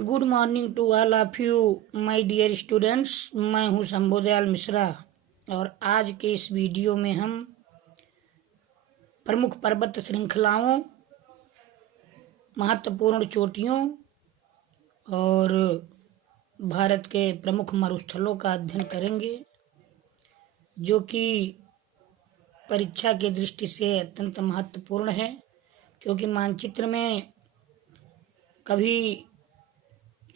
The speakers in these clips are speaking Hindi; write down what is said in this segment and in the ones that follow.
Good morning to all of you my dear students. मैं हूं शंभुदयाल मिश्रा और आज के इस वीडियो में हम प्रमुख पर्वत श्रृंखलाओं, महत्वपूर्ण चोटियों और भारत के प्रमुख मरुस्थलों का अध्ययन करेंगे, जो कि परीक्षा की दृष्टि से अत्यंत महत्वपूर्ण है, क्योंकि मानचित्र में कभी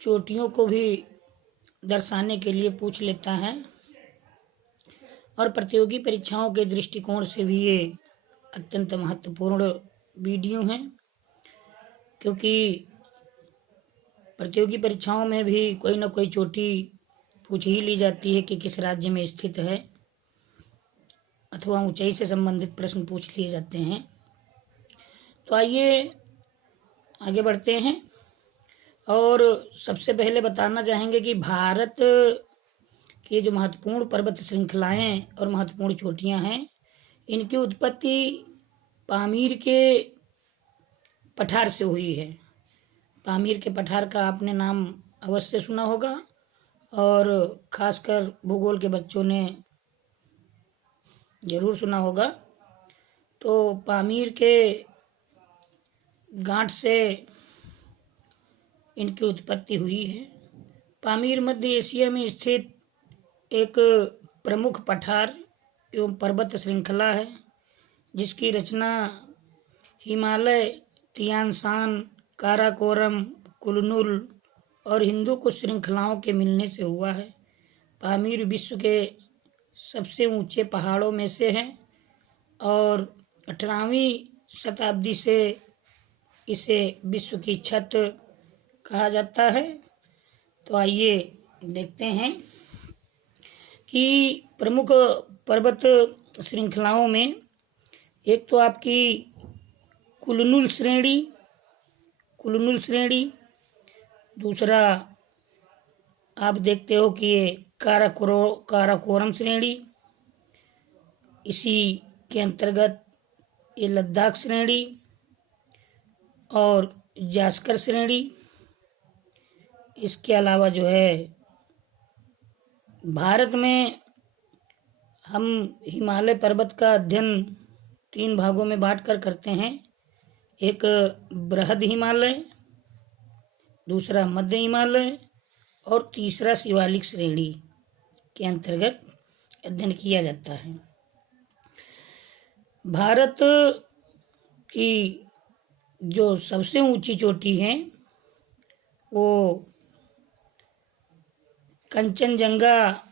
चोटियों को भी दर्शाने के लिए पूछ लेता है और प्रतियोगी परीक्षाओं के दृष्टिकोण से भी ये अत्यंत महत्वपूर्ण वीडियो हैं, क्योंकि प्रतियोगी परीक्षाओं में भी कोई ना कोई चोटी पूछ ही ली जाती है कि किस राज्य में स्थित है, अथवा ऊंचाई से संबंधित प्रश्न पूछ लिए जाते हैं। तो आइए आगे बढ़ते हैं और सबसे पहले बताना चाहेंगे कि भारत की जो महत्वपूर्ण पर्वत श्रृंखलाएं और महत्वपूर्ण चोटियां हैं, इनकी उत्पत्ति पामीर के पठार से हुई है। पामीर के पठार का आपने नाम अवश्य सुना होगा और खासकर भूगोल के बच्चों ने जरूर सुना होगा। तो पामीर के गांठ से इनकी उत्पत्ति हुई है। पामीर मध्य एशिया में स्थित एक प्रमुख पठार एवं पर्वत श्रृंखला है, जिसकी रचना हिमालय, तियानशान, काराकोरम, कुलनुल और हिंदूकुश श्रृंखलाओं के मिलने से हुआ है। पामीर विश्व के सबसे ऊंचे पहाड़ों में से है और 18वीं शताब्दी से इसे विश्व की छत कहा जाता है। तो आइए देखते हैं कि प्रमुख पर्वत श्रृंखलाओं में एक तो आपकी कुलनुल श्रेणी, दूसरा आप देखते हो कि ये काराकोरम श्रेणी, इसी के अंतर्गत ये लद्दाख श्रेणी और जास्कर श्रेणी। इसके अलावा जो है भारत में हम हिमालय पर्वत का अध्ययन 3 भागों में बांटकर करते हैं। एक बृहद हिमालय, दूसरा मध्य हिमालय और तीसरा शिवालिक श्रेणी के अंतर्गत अध्ययन किया जाता है। भारत की जो सबसे ऊंची चोटी है वो कंचनजंगा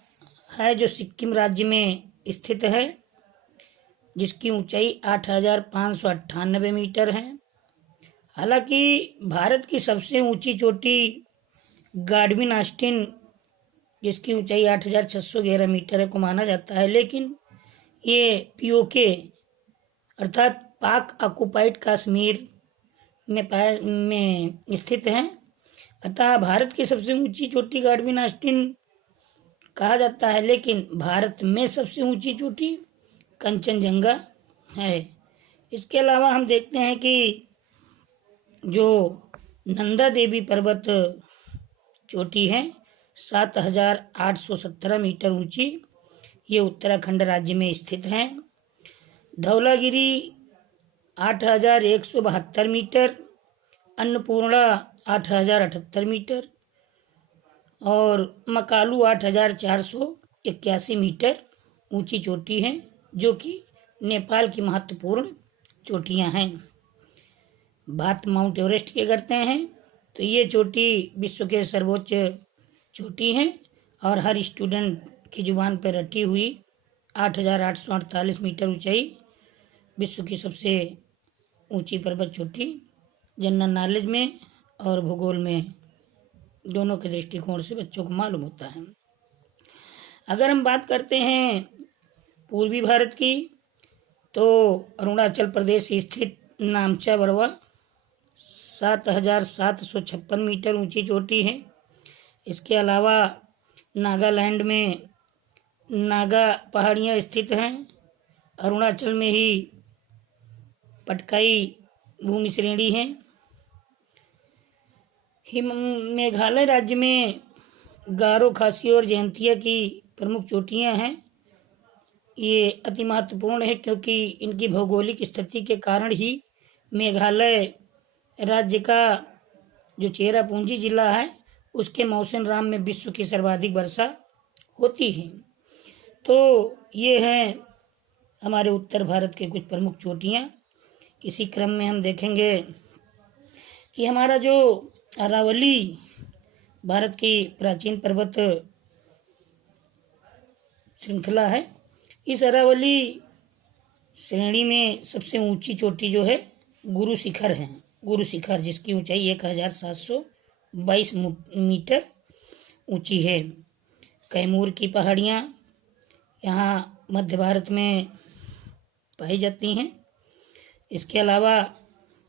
है, जो सिक्किम राज्य में स्थित है, जिसकी ऊंचाई 8,598 मीटर है। हालांकि भारत की सबसे ऊंची चोटी गाडविन ऑस्टिन, जिसकी ऊंचाई 8,611 मीटर है, को माना जाता है, लेकिन ये पीओके अर्थात पाक ऑक्युपाइड कश्मीर में स्थित है। अतः भारत की सबसे ऊंची चोटी गाडविन ऑस्टिन कहा जाता है, लेकिन भारत में सबसे ऊंची चोटी कंचनजंगा है। इसके अलावा हम देखते हैं कि जो नंदा देवी पर्वत चोटी है 7,817 मीटर ऊंची, ये उत्तराखंड राज्य में स्थित है। धौलागिरी 8,172 मीटर, अन्नपूर्णा 8,078 मीटर और मकालू 8,481 मीटर ऊंची चोटी है, जो कि नेपाल की महत्वपूर्ण चोटियां हैं। बात माउंट एवरेस्ट की करते हैं तो ये चोटी विश्व के सर्वोच्च चोटी है और हर स्टूडेंट की जुबान पर रटी हुई 8,848 मीटर ऊंचाई विश्व की सबसे ऊंची पर्वत चोटी जनरल नॉलेज में और भूगोल में दोनों के दृष्टिकोण से बच्चों को मालूम होता है। अगर हम बात करते हैं पूर्वी भारत की, तो अरुणाचल प्रदेश स्थित नामचा बरवा 7,756 मीटर ऊंची चोटी है। इसके अलावा नागालैंड में नागा पहाड़ियाँ स्थित हैं। अरुणाचल में ही पटकाई भूमि श्रेणी है। मेघालय राज्य में गारो, खासी और जयंतिया की प्रमुख चोटियां हैं। ये अति महत्वपूर्ण है क्योंकि इनकी भौगोलिक स्थिति के कारण ही मेघालय राज्य का जो चेरापूंजी जिला है उसके मौसिनराम में विश्व की सर्वाधिक वर्षा होती है। तो ये हैं हमारे उत्तर भारत के कुछ प्रमुख चोटियाँ। इसी क्रम में हम देखेंगे कि हमारा जो अरावली भारत की प्राचीन पर्वत श्रृंखला है, इस अरावली श्रेणी में सबसे ऊंची चोटी जो है गुरु शिखर है। गुरु शिखर जिसकी ऊंचाई 1722 मीटर ऊंची है। कैमूर की पहाड़ियाँ यहाँ मध्य भारत में पाई जाती हैं। इसके अलावा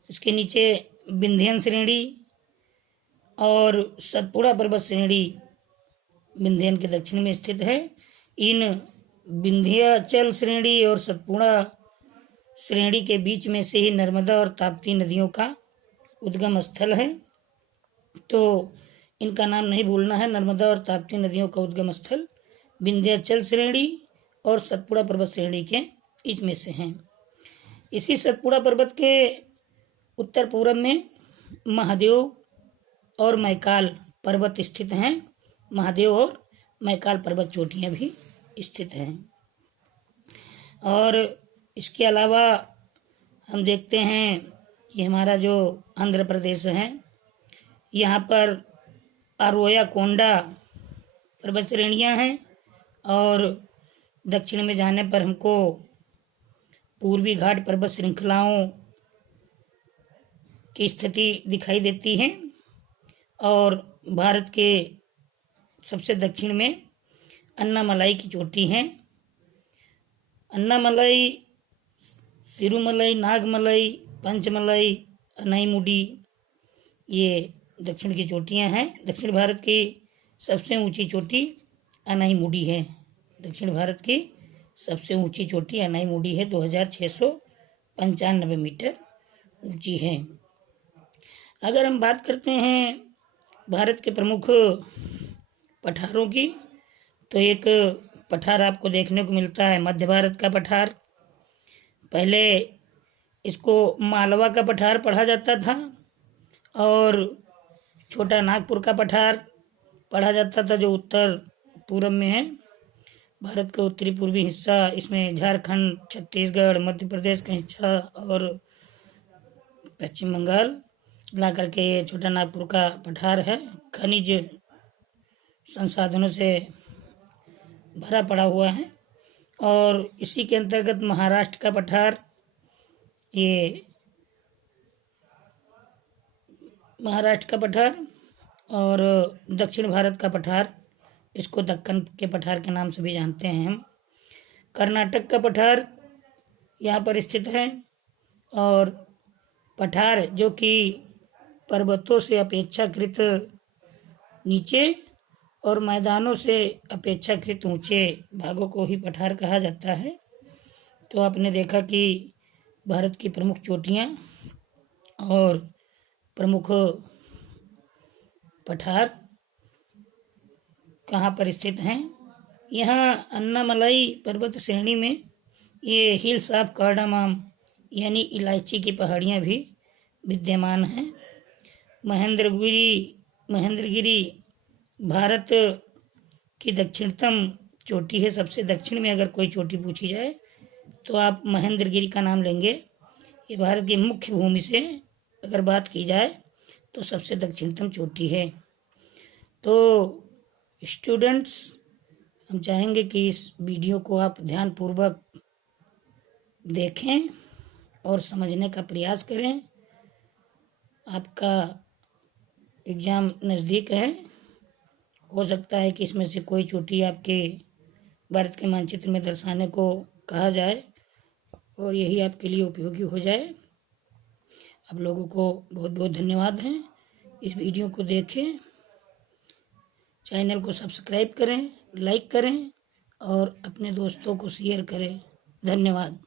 इसके नीचे विंध्यन श्रेणी और सतपुड़ा पर्वत श्रेणी विंध्यन के दक्षिण में स्थित है। इन विंध्याचल श्रेणी और सतपुड़ा श्रेणी के बीच में से ही नर्मदा और ताप्ती नदियों का उद्गम स्थल है। तो इनका नाम नहीं भूलना है, नर्मदा और ताप्ती नदियों का उद्गम स्थल विंध्याचल श्रेणी और सतपुड़ा पर्वत श्रेणी के बीच में से हैं। इसी सतपुड़ा पर्वत के उत्तर पूर्व में महादेव और मैकाल पर्वत स्थित हैं। महादेव और मैकाल पर्वत चोटियाँ भी स्थित हैं। और इसके अलावा हम देखते हैं कि हमारा जो आंध्र प्रदेश है, यहाँ पर अरोया कोंडा पर्वत श्रेणियाँ हैं और दक्षिण में जाने पर हमको पूर्वी घाट पर्वत श्रृंखलाओं की स्थिति दिखाई देती है। और भारत के सबसे दक्षिण में अन्नामलाई की चोटी है। अन्नामलाई, सिरुमलाई, नागमलाई, पंचमलाई, अनाईमुडी ये दक्षिण की चोटियां हैं। दक्षिण भारत की सबसे ऊंची चोटी अनाईमुडी है। दक्षिण भारत की सबसे ऊंची चोटी अनाईमुडी है, 2695 मीटर ऊंची है। अगर हम बात करते हैं भारत के प्रमुख पठारों की, तो एक पठार आपको देखने को मिलता है मध्य भारत का पठार। पहले इसको मालवा का पठार पढ़ा जाता था और छोटा नागपुर का पठार पढ़ा जाता था, जो उत्तर पूर्व में है। भारत का उत्तरी पूर्वी हिस्सा, इसमें झारखंड, छत्तीसगढ़, मध्य प्रदेश का हिस्सा और पश्चिम बंगाल ला करके ये छोटा नागपुर का पठार है। खनिज संसाधनों से भरा पड़ा हुआ है। और इसी के अंतर्गत महाराष्ट्र का पठार, ये महाराष्ट्र का पठार और दक्षिण भारत का पठार, इसको दक्कन के पठार के नाम से भी जानते हैं हम। कर्नाटक का पठार यहाँ पर स्थित है। और पठार जो कि पर्वतों से अपेक्षाकृत नीचे और मैदानों से अपेक्षाकृत ऊंचे भागों को ही पठार कहा जाता है। तो आपने देखा कि भारत की प्रमुख चोटियाँ और प्रमुख पठार कहाँ पर स्थित हैं। यहाँ अन्नामलाई पर्वत श्रेणी में ये हिल्स ऑफ कार्डामम यानी इलायची की पहाड़ियाँ भी विद्यमान हैं। महेंद्रगिरी भारत की दक्षिणतम चोटी है। सबसे दक्षिण में अगर कोई चोटी पूछी जाए तो आप महेंद्रगिरी का नाम लेंगे। ये भारत की मुख्य भूमि से अगर बात की जाए तो सबसे दक्षिणतम चोटी है। तो स्टूडेंट्स, हम चाहेंगे कि इस वीडियो को आप ध्यानपूर्वक देखें और समझने का प्रयास करें। आपका एग्ज़ाम नज़दीक है, हो सकता है कि इसमें से कोई चोटी आपके भारत के मानचित्र में दर्शाने को कहा जाए और यही आपके लिए उपयोगी हो जाए। आप लोगों को बहुत बहुत धन्यवाद है। इस वीडियो को देखें, चैनल को सब्सक्राइब करें, लाइक करें और अपने दोस्तों को शेयर करें। धन्यवाद।